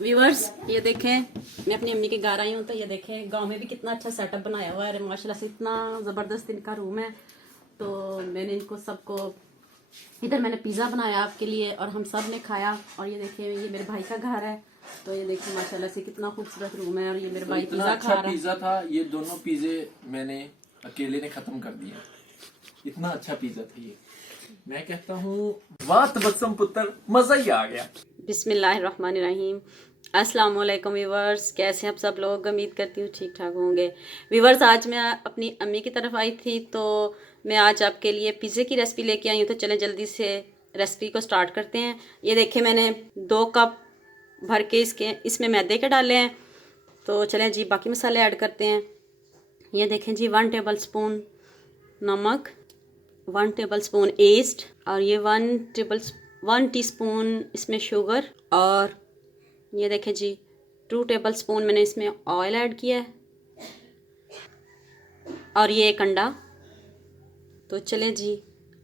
Viewers ये देखें, मैं अपनी अम्मी के घर आई हूँ तो ये देखें गांव में भी कितना अच्छा सेटअप बनाया हुआ है माशाल्लाह से। इतना ज़बरदस्त इनका रूम है। तो मैंने इनको सबको इधर मैंने पिज़्ज़ा बनाया आपके लिए और हम सब ने खाया। और ये देखें ये मेरे भाई का घर है। तो ये देखिए माशाल्लाह से कितना खूबसूरत रूम है। और ये मेरे भाई पिज़्ज़ा अच्छा खा रहा है। पिज्जा था, ये दोनों पिज्जे मैंने अकेले ने खत्म कर दिए। इतना अच्छा पिज्जा था ये। मैं कहता हूँ वाह तबस्सुम पुत्र, मजा ही आ गया। बिस्मिल्लाहिर्रहमानिर्रहीम। अस्सलाम वालेकुम व्यूवर्स, कैसे हैं आप सब लोग? उम्मीद करती हूँ ठीक ठाक होंगे। व्यूवर्स आज मैं अपनी अम्मी की तरफ आई थी तो मैं आज आपके लिए पिज़्ज़े की रेसिपी लेके आई हूँ। तो चलें जल्दी से रेसिपी को स्टार्ट करते हैं। ये देखिए मैंने 2 कप भर के इसमें मैदे के डाले हैं। तो चलें जी बाकी मसाले ऐड करते हैं। ये देखें जी 1 टेबल स्पून नमक, 1 टेबल स्पून ईस्ट और ये 1 टीस्पून इसमें शुगर। और ये देखें जी 2 टेबल स्पून मैंने इसमें ऑयल ऐड किया है और ये 1 अंडा। तो चलें जी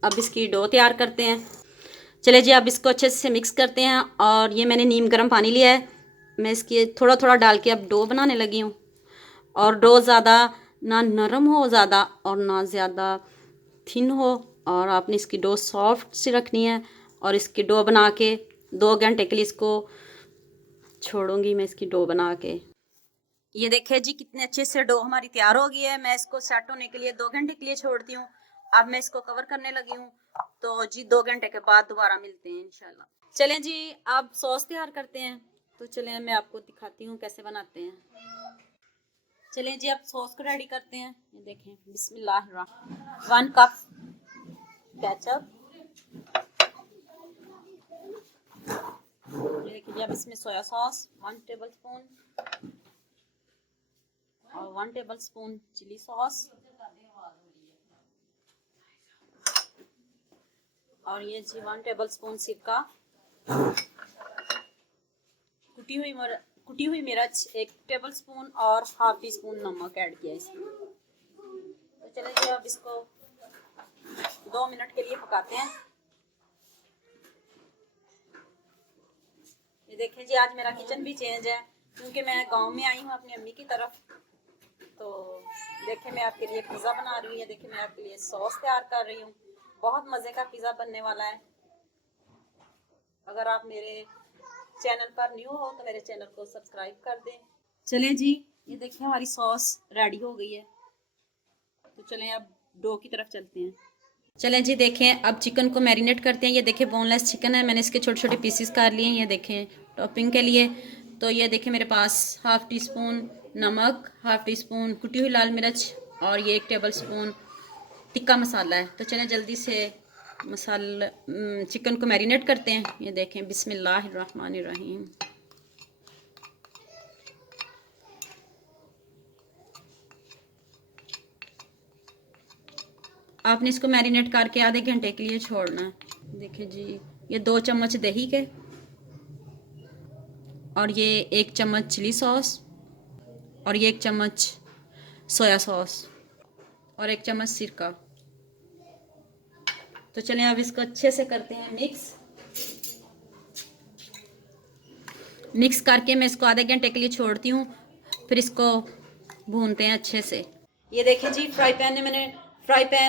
अब इसकी डो तैयार करते हैं। चलें जी अब इसको अच्छे से मिक्स करते हैं। और ये मैंने नीम गर्म पानी लिया है, मैं इसकी थोड़ा थोड़ा डाल के अब डो बनाने लगी हूँ। और डो ज़्यादा ना नरम हो ज़्यादा और ना ज़्यादा थिन हो। और आपने इसकी डो सॉफ्ट सी रखनी है। और इसकी डो बना के 2 घंटे के लिए इसको छोड़ूंगी मैं, इसकी डो बना के। ये देखिए जी कितने अच्छे से डो हमारी तैयार हो गई है। मैं इसको सेट होने के लिए 2 घंटे के लिए छोड़ती हूँ। अब मैं इसको कवर करने लगी हूँ। तो जी 2 घंटे के बाद दोबारा मिलते हैं इंशाल्लाह। चलें जी अब सॉस तैयार करते हैं। तो चलें मैं आपको दिखाती हूँ कैसे बनाते हैं। चलें जी अब सॉस को रेडी करते हैं। ये देखें बिस्मिल्लाह 1 कप केचप। ये देखिए अब इसमें सोया सॉस 1 टेबल स्पून और 1 टेबल स्पून चिली सॉस। और ये जी 1 टेबल स्पून सिरका, कुटी हुई मिर्च 1 टेबल स्पून और हाफ टी स्पून नमक ऐड किया इसमें। तो चलिए जी अब इसको 2 मिनट के लिए पकाते हैं। ये देखें जी आज मेरा किचन भी चेंज है क्योंकि मैं गांव में आई हूँ अपनी अम्मी की तरफ। तो देखें मैं आपके लिए पिज़्ज़ा बना रही हूँ। ये देखें मैं आपके लिए सॉस तैयार कर रही हूँ। बहुत मज़े का पिज़्ज़ा बनने वाला है। अगर आप मेरे चैनल पर न्यू हो तो मेरे चैनल को सब्सक्राइब कर दें। चलें जी ये देखिए हमारी सॉस रेडी हो गई है। तो चलें अब डो की तरफ चलते हैं। चलें जी देखें अब चिकन को मैरिनेट करते हैं। ये देखें बोनलेस चिकन है, मैंने इसके छोटे छोटे पीसेस कर लिए हैं। ये देखें टॉपिंग के लिए। तो ये देखें मेरे पास हाफ टी स्पून नमक, हाफ टी स्पून कुटी हुई लाल मिर्च और ये 1 टेबल स्पून टिक्का मसाला है। तो चलें जल्दी से चिकन को मैरिनेट करते हैं। ये देखें बिस्मिल्लाहिर्रहमानिर्रहीम। आपने इसको मैरिनेट करके आधे घंटे के लिए छोड़ना है। देखिए जी ये 2 चम्मच दही के और ये 1 चम्मच चिली सॉस और ये 1 चम्मच सोया सॉस और 1 चम्मच सिरका। तो चलें अब इसको अच्छे से करते हैं मिक्स करके मैं इसको आधे घंटे के लिए छोड़ती हूँ। फिर इसको भूनते हैं अच्छे से। ये देखिए जी फ्राई पैन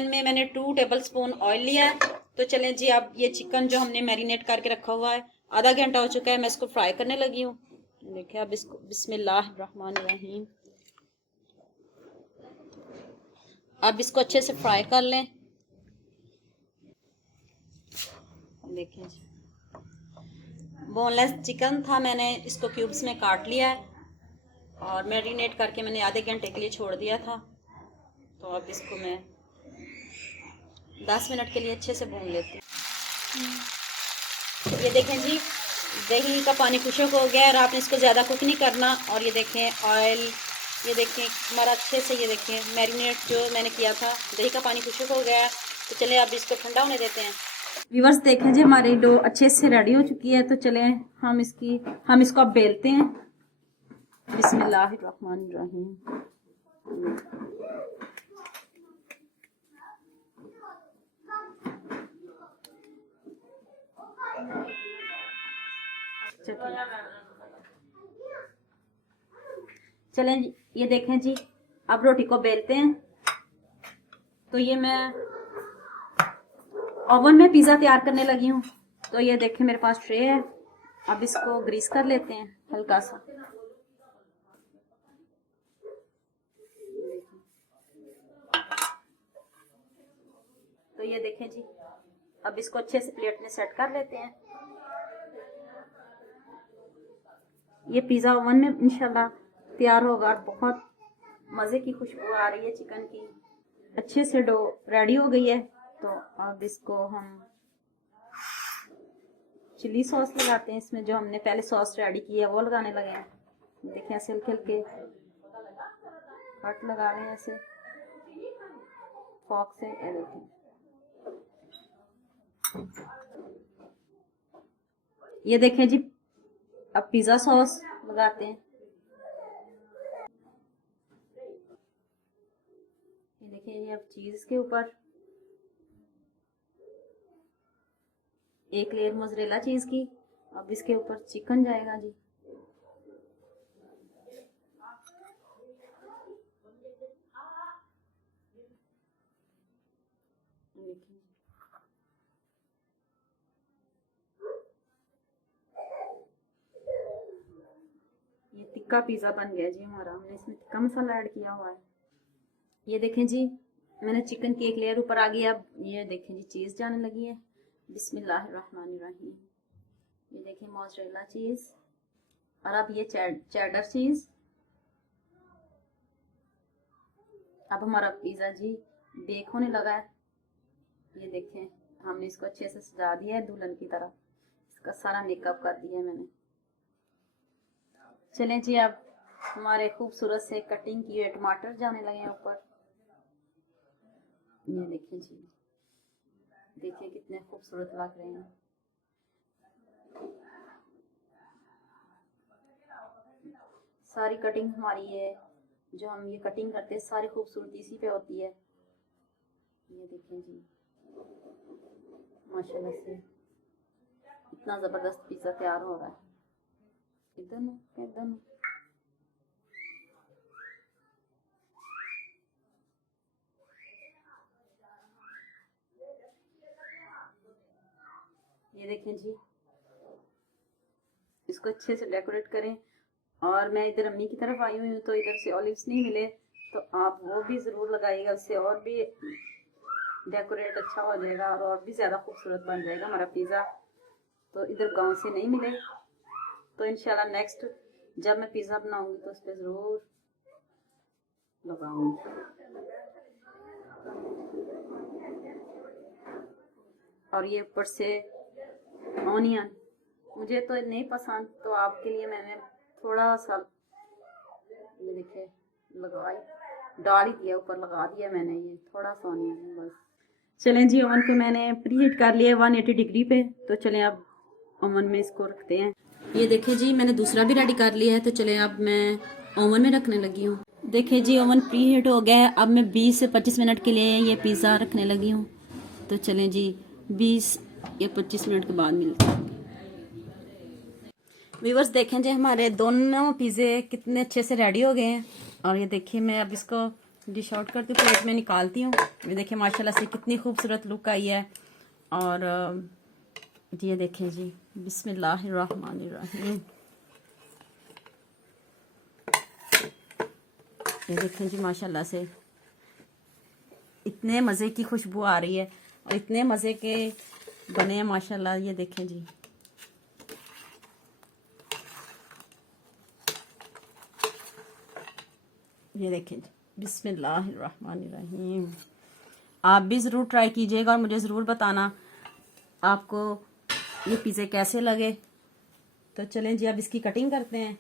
में मैंने 2 टेबल स्पून ऑयल लिया है। तो चलें जी अब ये चिकन जो हमने मैरिनेट करके रखा हुआ है आधा घंटा हो चुका है, मैं इसको फ्राई करने लगी हूँ। देखिए अब इसको बिस्मिल्लाहिर्रहमानिर्रहीम। अब इसको अच्छे से फ्राई कर लें। देखिए जी बोनलेस चिकन था, मैंने इसको क्यूब्स में काट लिया है और मैरिनेट करके मैंने आधे घंटे के लिए छोड़ दिया था। तो अब इसको मैं 10 मिनट के लिए अच्छे से भून लेती हूँ। ये देखें जी दही का पानी खुशक हो गया है और आपने इसको ज़्यादा कुक नहीं करना। और ये देखें ऑयल, ये देखें हमारा अच्छे से, ये देखें मैरिनेट जो मैंने किया था दही का पानी खुशक हो गया है। तो चलें अब इसको ठंडा होने देते हैं। व्यूअर्स देखें जी हमारी डो अच्छे से रेडी हो चुकी है। तो चलें हम इसको अब बेलते हैं। बिस्मिल्लाहिर्रहमानिर्रहीम। चलें जी, ये देखें जी, अब रोटी को बेलते हैं। तो ये मैं ओवन में पिज़्ज़ा तैयार करने लगी हूँ। तो ये देखें मेरे पास ट्रे है, अब इसको ग्रीस कर लेते हैं हल्का सा। तो ये देखें जी, अब इसको अच्छे से प्लेट में सेट कर लेते हैं। ये पिज़्ज़ा ओवन में इंशाल्लाह तैयार होगा और बहुत मज़े की खुशबू आ रही है चिकन की। अच्छे से डो रेडी हो गई है। तो अब इसको हम चिली सॉस लगाते हैं इसमें, जो हमने पहले सॉस रेडी की है वो लगाने लगे हैं। देखिए ऐसे हल्के हल्के कट लगा रहे हैं ऐसे फॉक से। ये देखें, ये देखें जी, अब पिज़्ज़ा सॉस लगाते हैं। ये देखिए ये अब चीज़ के ऊपर एक लेयर मोज़रेला चीज़ की, अब इसके ऊपर चिकन जाएगा जी। ये टिक्का पिज़्ज़ा बन गया जी हमारा, हमने इसमें टिक्का मसाला ऐड किया हुआ है। ये देखें जी, मैंने चिकन की एक लेयर ऊपर आ गई। अब ये देखें जी, चीज़ जाने लगी है। बिस्मिल्लाहिर्रहमानिर्रहीम। ये देखें मोज़रेला चीज़, और अब ये चेडर चीज़। अब हमारा पिज़्ज़ा जी बेक होने लगा है। ये देखें, हमने इसको अच्छे से सजा दिया है दुल्हन की तरह, इसका सारा मेकअप कर दिया है मैंने। चलें जी, अब हमारे खूबसूरत से कटिंग किए हुए टमाटर जाने लगे हैं ऊपर। ये देखें जी, देखिए कितने खूबसूरत लग रहे हैं। सारी कटिंग हमारी है, जो हम ये कटिंग करते हैं सारी खूबसूरती इसी पे होती है। ये देखें जी, माशाल्लाह से इतना ज़बरदस्त पिज़्ज़ा तैयार हो रहा है। इधर ये देखें जी, इसको अच्छे से डेकोरेट करें। और मैं इधर अम्मी की तरफ आई हुई हूँ, तो इधर से ऑलिव्स नहीं मिले, तो आप वो भी ज़रूर लगाइएगा, उससे और भी डेकोरेट अच्छा हो जाएगा और भी ज़्यादा खूबसूरत बन जाएगा हमारा पिज़्ज़ा। तो इधर गांव से नहीं मिले, तो इंशाल्लाह नेक्स्ट जब मैं पिज़्ज़ा बनाऊंगी तो उस पर ज़रूर लगाऊंगी। और ये ऊपर से ऑनियन मुझे तो नहीं पसंद, तो आपके लिए मैंने थोड़ा सा ये देखिए लगाई, डाल ही दिया, ऊपर लगा दिया मैंने ये थोड़ा सा ऑनियन बस। चलें जी, ओवन को मैंने प्री हीट कर लिया 180 डिग्री पे। तो चलें अब ओवन में इसको रखते हैं। ये देखें जी, मैंने दूसरा भी रेडी कर लिया है। तो चलें अब मैं ओवन में रखने लगी हूँ। देखें जी, ओवन प्री हीट हो गया है। अब मैं 20 से 25 मिनट के लिए ये पिज़्ज़ा रखने लगी हूँ। तो चलें जी, 20 या 25 मिनट के बाद मिलते हैं। व्यूअर्स देखें जी, हमारे दोनों पिज़्ज़े कितने अच्छे से रेडी हो गए हैं। और ये देखिए, मैं अब इसको डिश आउट करती हूँ, प्लेट में निकालती हूँ। ये देखिए माशाल्लाह से कितनी खूबसूरत लुक आई है। और ये देखें जी, बिस्मिल्लाहिर्रहमानिर्रहीम। ये देखें जी, माशाल्लाह से इतने मज़े की खुशबू आ रही है और इतने मज़े के बने हैं माशाल्लाह। ये देखें जी, ये देखें जी, बिस्मिल्लाहिर्रहमानिर्रहीम। आप भी ज़रूर ट्राई कीजिएगा और मुझे ज़रूर बताना आपको ये पिज़्ज़े कैसे लगे। तो चलें जी, अब इसकी कटिंग करते हैं।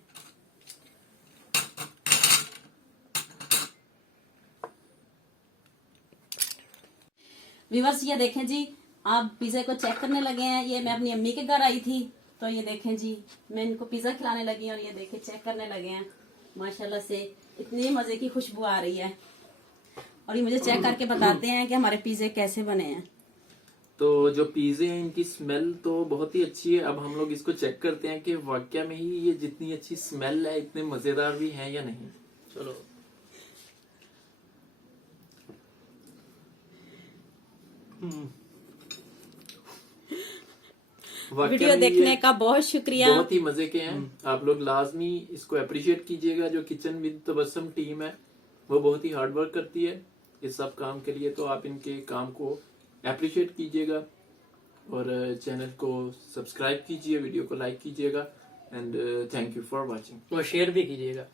व्यूअर्स ये देखें जी, आप पिज़्ज़े को चेक करने लगे हैं। ये मैं अपनी अम्मी के घर आई थी, तो ये देखें जी, मैं इनको पिज़्ज़ा खिलाने लगी और ये देखें चेक करने लगे हैं। माशाल्लाह से इतनी मज़े की खुशबू आ रही है और ये मुझे चेक करके बताते हैं कि हमारे पिज़्ज़े कैसे बने हैं। तो जो पिज़्ज़े हैं इनकी स्मेल तो बहुत ही अच्छी है। अब हम लोग इसको चेक करते हैं कि वाकया में ही ये जितनी अच्छी स्मेल है इतने मज़ेदार भी हैं या नहीं। चलो वाकई वीडियो में देखने ये का बहुत शुक्रिया। बहुत ही मजे के हैं। आप लोग लाजमी इसको अप्रिशिएट कीजिएगा। जो किचन विद तबस्सुम टीम है वो बहुत ही हार्ड वर्क करती है इस सब काम के लिए, तो आप इनके काम को अप्रिशिएट कीजिएगा और चैनल को सब्सक्राइब कीजिए, वीडियो को लाइक कीजिएगा and thank you for watching. और शेयर भी कीजिएगा।